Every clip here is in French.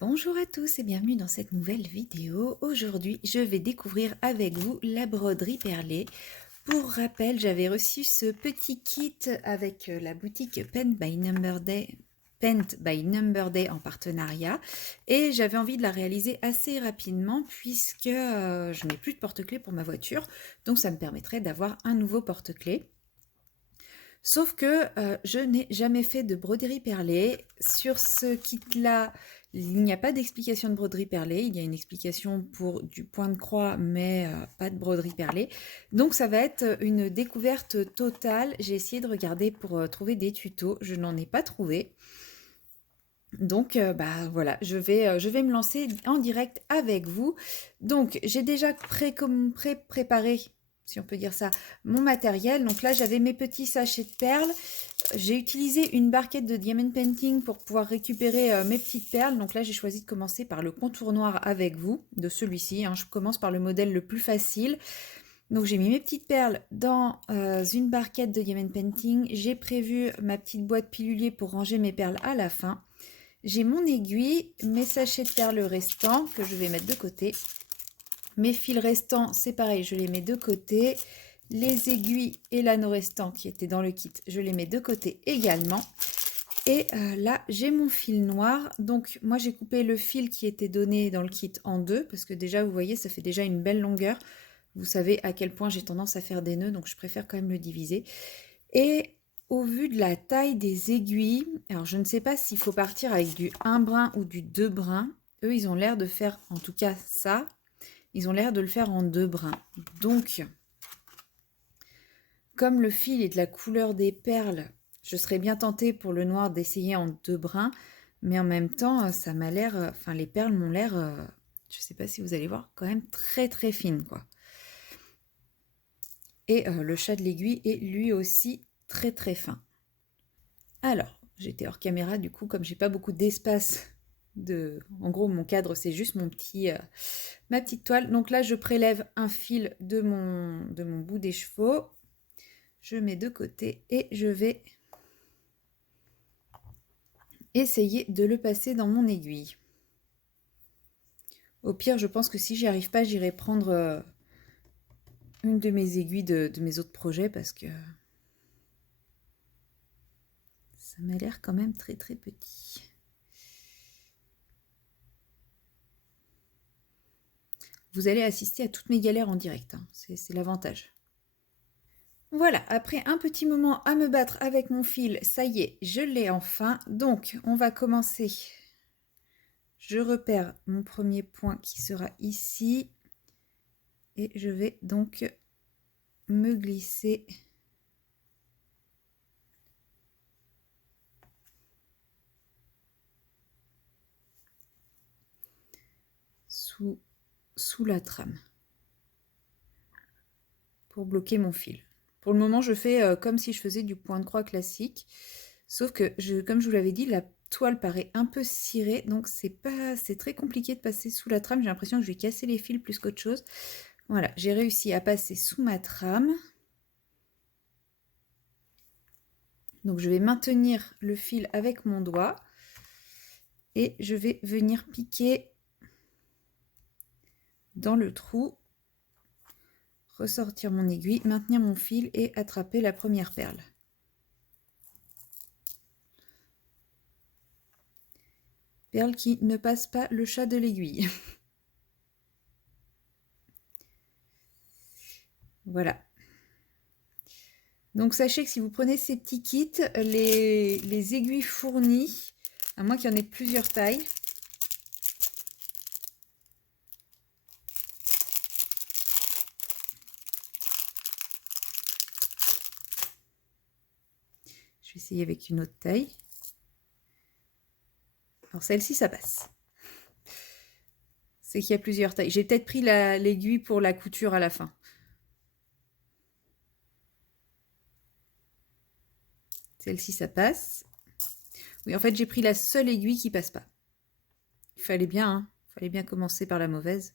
Bonjour à tous et bienvenue dans cette nouvelle vidéo. Aujourd'hui, je vais découvrir avec vous la broderie perlée. Pour rappel, j'avais reçu ce petit kit avec la boutique Paint by Number Day en partenariat et j'avais envie de la réaliser assez rapidement puisque je n'ai plus de porte-clés pour ma voiture, donc ça me permettrait d'avoir un nouveau porte-clés. Sauf que je n'ai jamais fait de broderie perlée. Sur ce kit-là, il n'y a pas d'explication de broderie perlée. Il y a une explication pour du point de croix, mais pas de broderie perlée. Donc ça va être une découverte totale. J'ai essayé de regarder pour trouver des tutos. Je n'en ai pas trouvé. Donc bah voilà, je vais me lancer en direct avec vous. Donc j'ai déjà préparé, si on peut dire ça, mon matériel. Donc là j'avais mes petits sachets de perles. J'ai utilisé une barquette de diamond painting pour pouvoir récupérer mes petites perles. Donc là j'ai choisi de commencer par le contour noir avec vous, de celui-ci. Je commence par le modèle le plus facile. Donc j'ai mis mes petites perles dans une barquette de diamond painting. J'ai prévu ma petite boîte pilulier pour ranger mes perles à la fin. J'ai mon aiguille, mes sachets de perles restants que je vais mettre de côté. Mes fils restants, c'est pareil, je les mets de côté. Les aiguilles et l'anneau restant qui étaient dans le kit, je les mets de côté également. Et là, j'ai mon fil noir. Donc, moi, j'ai coupé le fil qui était donné dans le kit en deux parce que déjà, vous voyez, ça fait déjà une belle longueur. Vous savez à quel point j'ai tendance à faire des nœuds, donc je préfère quand même le diviser. Et au vu de la taille des aiguilles, alors je ne sais pas s'il faut partir avec du 1 brin ou du 2 brins. Eux, ils ont l'air de faire, en tout cas ça, ils ont l'air de le faire en 2 brins. Donc, comme le fil est de la couleur des perles, je serais bien tentée pour le noir d'essayer en 2 brins. Mais en même temps, ça m'a l'air, enfin les perles m'ont l'air, je ne sais pas si vous allez voir, quand même très très fines quoi. Et le chat de l'aiguille est lui aussi très très fin. Alors, j'étais hors caméra, du coup, comme j'ai pas beaucoup d'espace, en gros, mon cadre, c'est juste ma petite toile. Donc là, je prélève un fil de mon bout des chevaux. Je mets de côté et je vais essayer de le passer dans mon aiguille. Au pire, je pense que si j'y arrive pas, j'irai prendre une de mes aiguilles de mes autres projets parce que ça m'a l'air quand même très très petit. Vous allez assister à toutes mes galères en direct, c'est l'avantage. Voilà, après un petit moment à me battre avec mon fil, ça y est, je l'ai enfin. Donc, on va commencer. Je repère mon premier point qui sera ici. Et je vais donc me glisser sous la trame pour bloquer mon fil. Pour le moment, je fais comme si je faisais du point de croix classique. Sauf que, comme je vous l'avais dit, la toile paraît un peu cirée, donc c'est très compliqué de passer sous la trame. J'ai l'impression que je vais casser les fils plus qu'autre chose. Voilà, j'ai réussi à passer sous ma trame. Donc je vais maintenir le fil avec mon doigt et je vais venir piquer dans le trou, ressortir mon aiguille, maintenir mon fil et attraper la première perle. Perle qui ne passe pas le chat de l'aiguille. Voilà. Donc sachez que si vous prenez ces petits kits, les aiguilles fournies, à moins qu'il y en ait plusieurs tailles, je vais essayer avec une autre taille. Alors celle-ci, ça passe. C'est qu'il y a plusieurs tailles. J'ai peut-être pris l'aiguille pour la couture à la fin. Celle-ci, ça passe. Oui, en fait, j'ai pris la seule aiguille qui passe pas. Il fallait bien commencer par la mauvaise.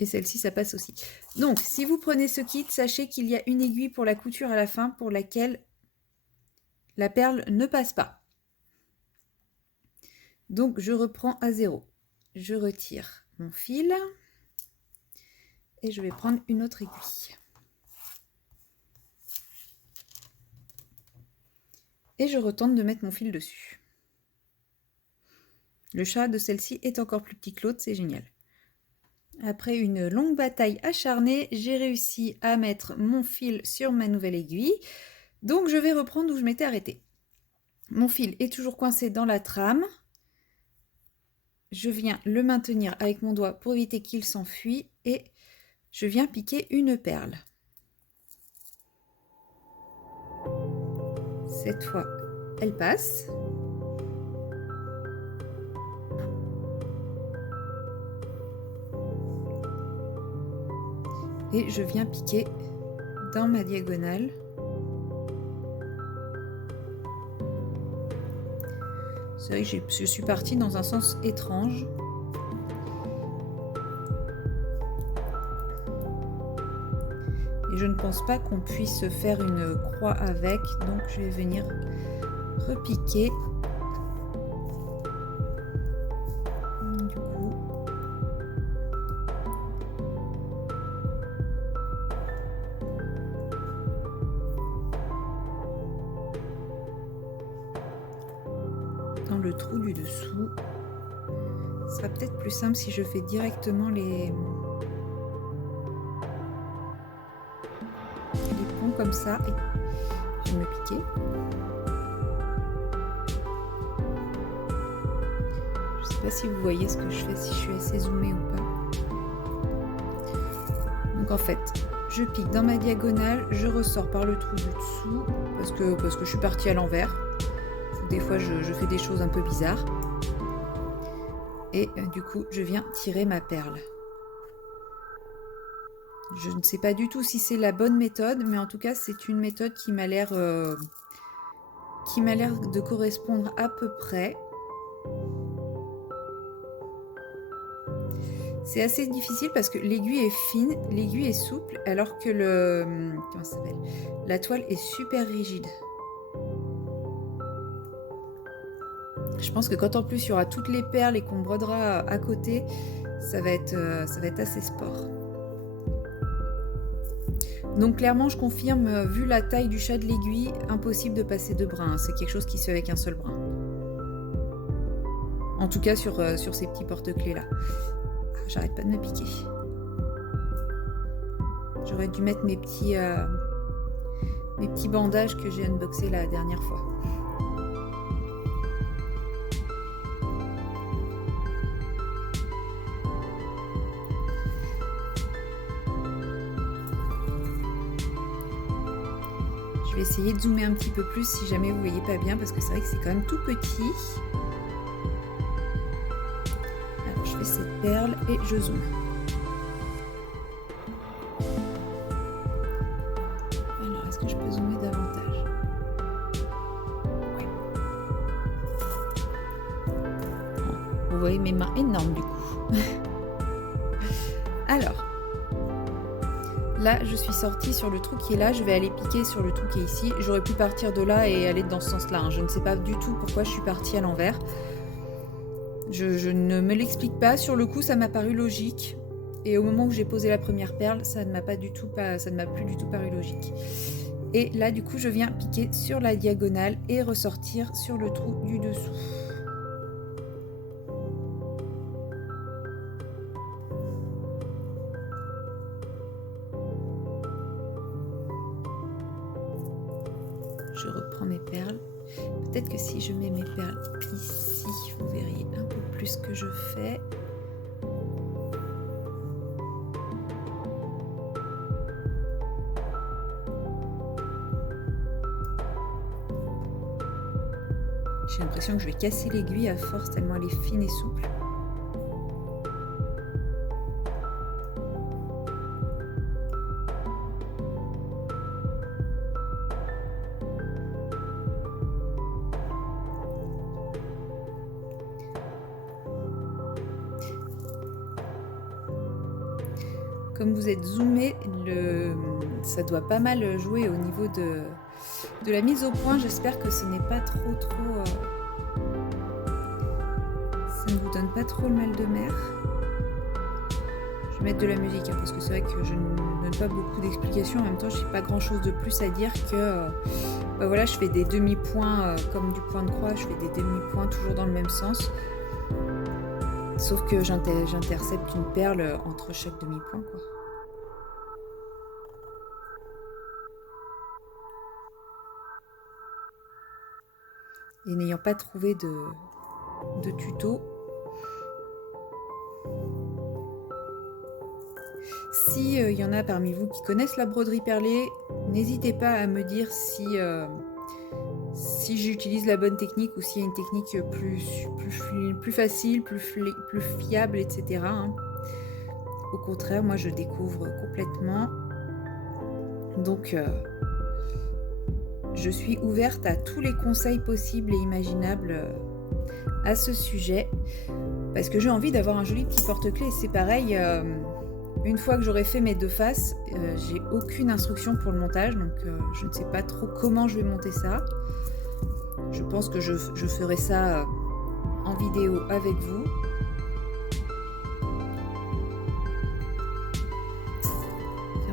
Et celle-ci, ça passe aussi. Donc, si vous prenez ce kit, sachez qu'il y a une aiguille pour la couture à la fin pour laquelle la perle ne passe pas. Donc je reprends à 0. Je retire mon fil et je vais prendre une autre aiguille. Et je retente de mettre mon fil dessus. Le chat de celle-ci est encore plus petit que l'autre, c'est génial. Après une longue bataille acharnée, j'ai réussi à mettre mon fil sur ma nouvelle aiguille. Donc je vais reprendre où je m'étais arrêtée. Mon fil est toujours coincé dans la trame. Je viens le maintenir avec mon doigt pour éviter qu'il s'enfuit et je viens piquer une perle. Cette fois, elle passe. Et je viens piquer dans ma diagonale. C'est vrai que je suis partie dans un sens étrange. Et je ne pense pas qu'on puisse faire une croix avec, donc je vais venir repiquer. Du coup, dans le trou du dessous, ce sera peut-être plus simple si je fais directement les ponts comme ça. Et je vais me piquer. Je sais pas si vous voyez ce que je fais, si je suis assez zoomée ou pas. Donc en fait, je pique dans ma diagonale, je ressors par le trou du dessous parce que je suis partie à l'envers. Des fois, je fais des choses un peu bizarres. Et du coup, je viens tirer ma perle. Je ne sais pas du tout si c'est la bonne méthode, mais en tout cas, c'est une méthode qui m'a l'air de correspondre à peu près. C'est assez difficile parce que l'aiguille est fine, l'aiguille est souple, alors que la toile est super rigide. Je pense que quand en plus il y aura toutes les perles et qu'on brodera à côté, ça va être assez sport. Donc clairement, je confirme, vu la taille du chat de l'aiguille, impossible de passer 2 brins. C'est quelque chose qui se fait avec un seul brin. En tout cas sur ces petits porte-clés là. J'arrête pas de me piquer. J'aurais dû mettre mes petits bandages que j'ai unboxés la dernière fois. Je vais essayer de zoomer un petit peu plus si jamais vous voyez pas bien parce que c'est vrai que c'est quand même tout petit. Alors je fais cette perle et je zoome. Alors est-ce que je peux zoomer davantage? Ouais. Vous voyez mes mains énormes du coup. Alors. Là, je suis sortie sur le trou qui est là, je vais aller piquer sur le trou qui est ici. J'aurais pu partir de là et aller dans ce sens-là. Hein. Je ne sais pas du tout pourquoi je suis partie à l'envers. Je ne me l'explique pas. Sur le coup, ça m'a paru logique. Et au moment où j'ai posé la première perle, ça ne m'a plus du tout paru logique. Et là, du coup, je viens piquer sur la diagonale et ressortir sur le trou du dessous. Je reprends mes perles. Peut-être que si je mets mes perles ici, vous verriez un peu plus ce que je fais. J'ai l'impression que je vais casser l'aiguille à force tellement elle est fine et souple. Comme vous êtes zoomé, ça doit pas mal jouer au niveau de la mise au point. J'espère que ce n'est pas trop ça ne vous donne pas trop le mal de mer. Je vais mettre de la musique hein, parce que c'est vrai que je ne donne pas beaucoup d'explications. En même temps, je n'ai pas grand chose de plus à dire que bah voilà, je fais des demi-points comme du point de croix, je fais des demi-points toujours dans le même sens. Sauf que j'intercepte une perle entre chaque demi-point, quoi. Et n'ayant pas trouvé de tuto, si y en a parmi vous qui connaissent la broderie perlée, n'hésitez pas à me dire si j'utilise la bonne technique ou s'il y a une technique plus facile, plus fiable, etc. hein. Au contraire, moi je découvre complètement. Donc je suis ouverte à tous les conseils possibles et imaginables à ce sujet parce que j'ai envie d'avoir un joli petit porte-clés. C'est pareil, une fois que j'aurai fait mes 2 faces, j'ai aucune instruction pour le montage, donc je ne sais pas trop comment je vais monter ça. Je pense que je ferai ça en vidéo avec vous.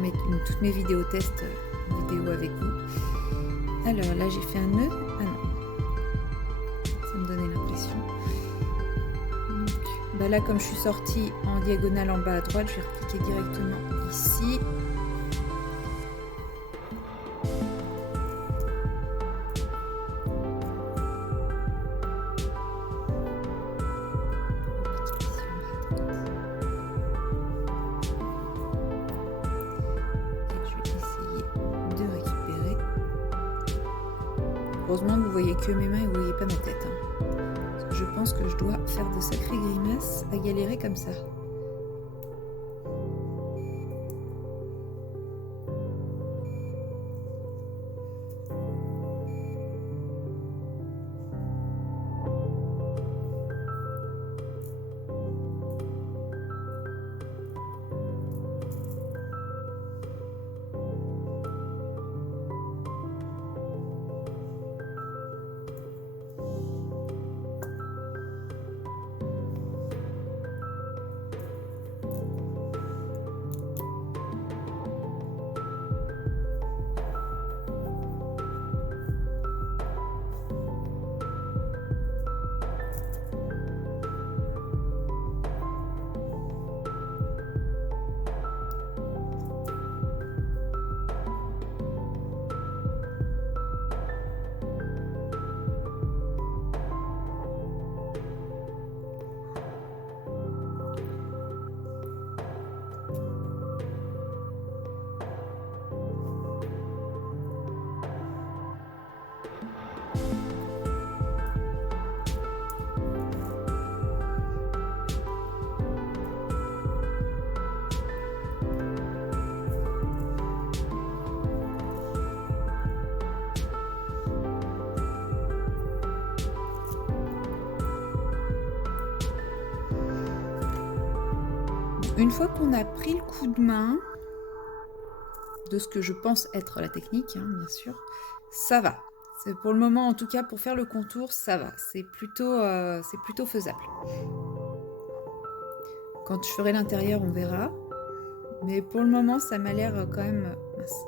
Faire toutes mes vidéos tests vidéo avec vous. Alors là j'ai fait un nœud. Ah non, ça me donnait l'impression. Bah là comme je suis sortie en diagonale en bas à droite, je vais repliquer directement ici. Heureusement que vous voyez que mes mains et vous voyez pas ma tête. Hein. Parce que je pense que je dois faire de sacrées grimaces à galérer comme ça. Une fois qu'on a pris le coup de main de ce que je pense être la technique, hein, bien sûr, ça va. C'est pour le moment, en tout cas, pour faire le contour, ça va. C'est plutôt faisable. Quand je ferai l'intérieur, on verra. Mais pour le moment, ça m'a l'air quand même... Mince.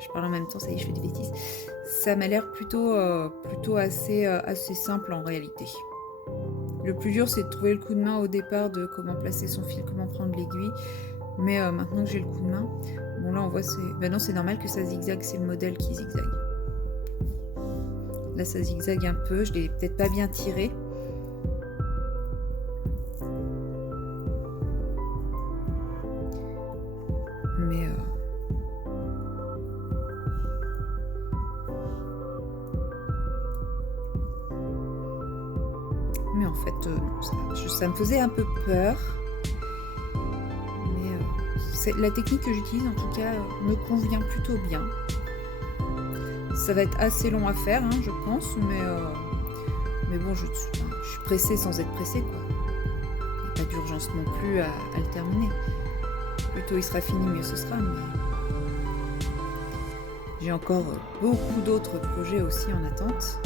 Je parle en même temps, ça y est, je fais des bêtises. Ça m'a l'air plutôt assez simple en réalité. Le plus dur, c'est de trouver le coup de main au départ de comment placer son fil, comment prendre l'aiguille. Mais maintenant que j'ai le coup de main, bon là on voit, non, c'est normal que ça zigzague, c'est le modèle qui zigzague. Là ça zigzague un peu, je l'ai peut-être pas bien tiré. Mais en fait, non, ça me faisait un peu peur. Mais la technique que j'utilise, en tout cas, me convient plutôt bien. Ça va être assez long à faire, hein, je pense, mais bon, je suis pressée sans être pressée, quoi. Il n'y a pas d'urgence non plus à le terminer. Plus tôt il sera fini, mieux ce sera. Mais j'ai encore beaucoup d'autres projets aussi en attente.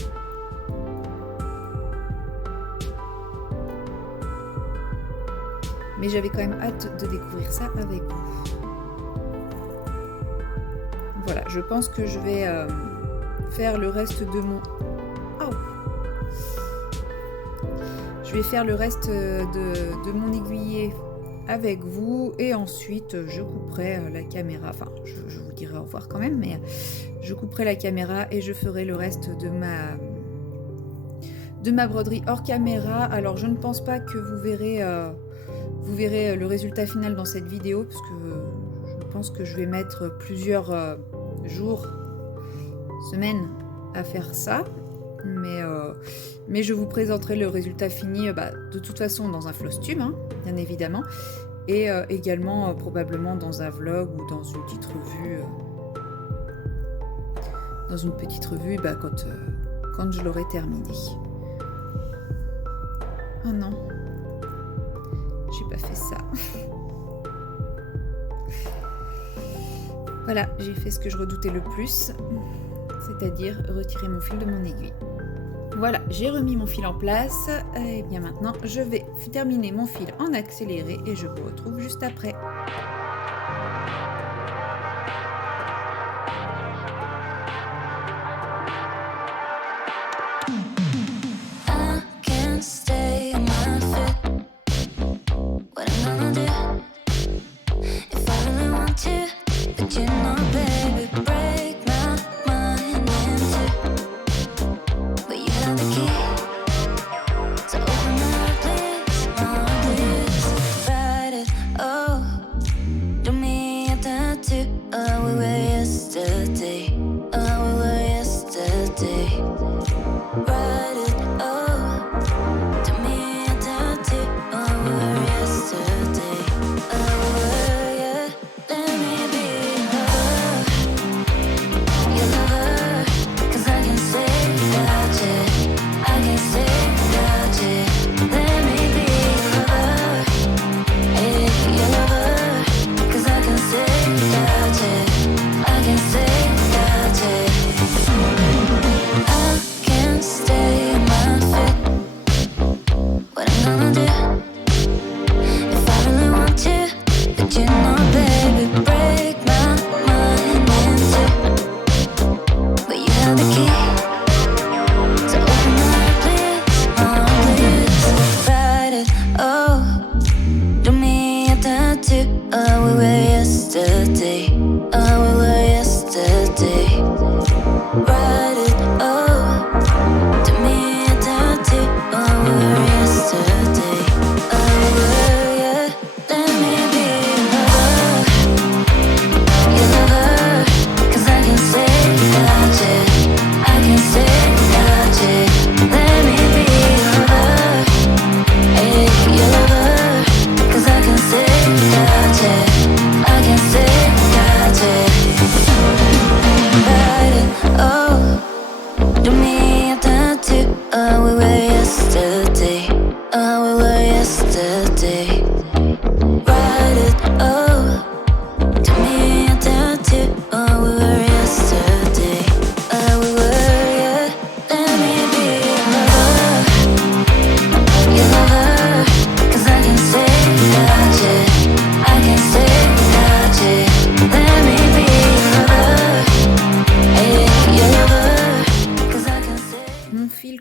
mais j'avais quand même hâte de découvrir ça avec vous. Voilà, je pense que je vais faire le reste de mon... Oh, je vais faire le reste de mon aiguillé avec vous et ensuite je couperai la caméra. Enfin, je vous dirai au revoir quand même, mais je couperai la caméra et je ferai le reste de ma broderie hors caméra. Alors, je ne pense pas que vous verrez le résultat final dans cette vidéo parce que je pense que je vais mettre plusieurs jours, semaines à faire ça. Mais je vous présenterai le résultat fini de toute façon dans un floss tube, hein, bien évidemment, et également probablement dans un vlog ou dans une petite revue, quand je l'aurai terminé. Oh non, j'ai pas fait ça. Voilà, j'ai fait ce que je redoutais le plus, c'est-à-dire retirer mon fil de mon aiguille. Voilà, j'ai remis mon fil en place, et bien maintenant je vais terminer mon fil en accéléré et je vous retrouve juste après.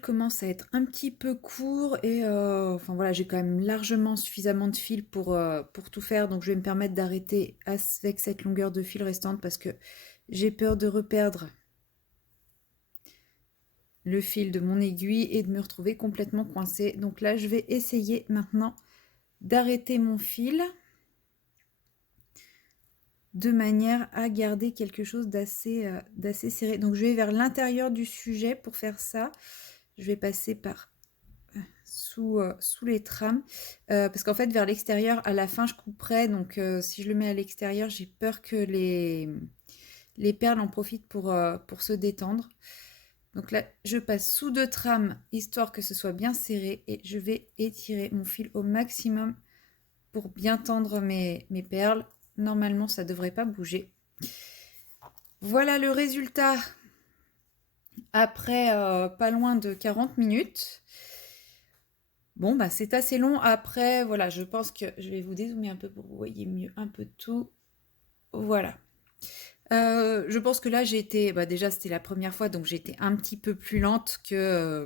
Commence à être un petit peu court et enfin voilà, j'ai quand même largement suffisamment de fil pour tout faire, donc je vais me permettre d'arrêter avec cette longueur de fil restante parce que j'ai peur de reperdre le fil de mon aiguille et de me retrouver complètement coincée. Donc là, je vais essayer maintenant d'arrêter mon fil de manière à garder quelque chose d'assez serré. Donc je vais vers l'intérieur du sujet pour faire ça. Je vais passer par sous les trames parce qu'en fait vers l'extérieur à la fin je couperai, donc si je le mets à l'extérieur j'ai peur que les perles en profitent pour se détendre. Donc là je passe sous 2 trames histoire que ce soit bien serré et je vais étirer mon fil au maximum pour bien tendre mes perles. Normalement ça devrait pas bouger. Voilà le résultat après pas loin de 40 minutes. Bon, bah, c'est assez long. Après, voilà, je pense que je vais vous dézoomer un peu pour que vous voyez mieux un peu tout. Voilà. Je pense que là, j'ai été, bah, déjà, c'était la première fois, donc j'ai été un petit peu plus lente que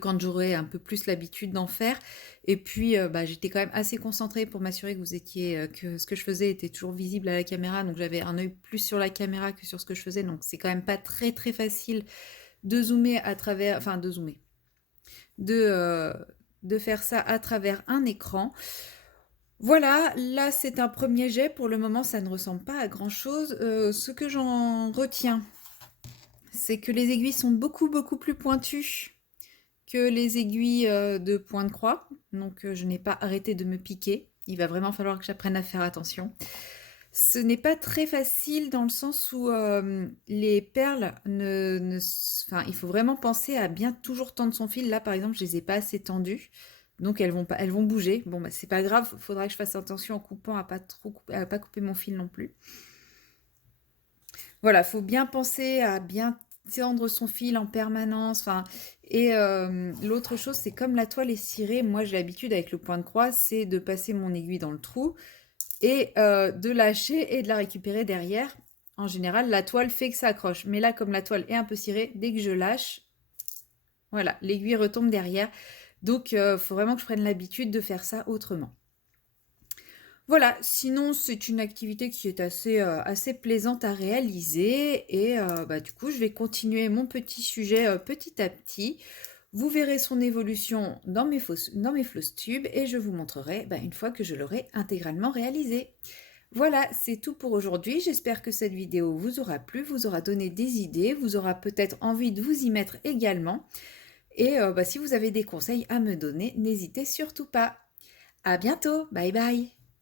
quand j'aurais un peu plus l'habitude d'en faire. Et puis, bah, j'étais quand même assez concentrée pour m'assurer que vous étiez, que ce que je faisais était toujours visible à la caméra. Donc, j'avais un œil plus sur la caméra que sur ce que je faisais. Donc, c'est quand même pas très très facile de zoomer à travers, enfin, de zoomer, de, euh, de faire ça à travers un écran. Voilà, là c'est un premier jet. Pour le moment, ça ne ressemble pas à grand chose. Ce que j'en retiens, c'est que les aiguilles sont beaucoup beaucoup plus pointues que les aiguilles de point de croix. Donc je n'ai pas arrêté de me piquer. Il va vraiment falloir que j'apprenne à faire attention. Ce n'est pas très facile dans le sens où les perles enfin, il faut vraiment penser à bien toujours tendre son fil. Là, par exemple, je les ai pas assez tendues. Donc elles vont bouger. Bon, bah, c'est pas grave, il faudra que je fasse attention en coupant à pas couper mon fil non plus. Voilà, faut bien penser à bien tendre son fil en permanence. Enfin, et l'autre chose, c'est comme la toile est cirée, moi j'ai l'habitude avec le point de croix, c'est de passer mon aiguille dans le trou et de lâcher et de la récupérer derrière. En général, la toile fait que ça accroche. Mais là, comme la toile est un peu cirée, dès que je lâche, voilà, l'aiguille retombe derrière. Donc, il faut vraiment que je prenne l'habitude de faire ça autrement. Voilà, sinon c'est une activité qui est assez plaisante à réaliser et bah, du coup je vais continuer mon petit sujet petit à petit. Vous verrez son évolution dans mes floss tubes et je vous montrerai bah, une fois que je l'aurai intégralement réalisé. Voilà, c'est tout pour aujourd'hui. J'espère que cette vidéo vous aura plu, vous aura donné des idées, vous aura peut-être envie de vous y mettre également. Et bah, si vous avez des conseils à me donner, n'hésitez surtout pas. À bientôt, bye bye.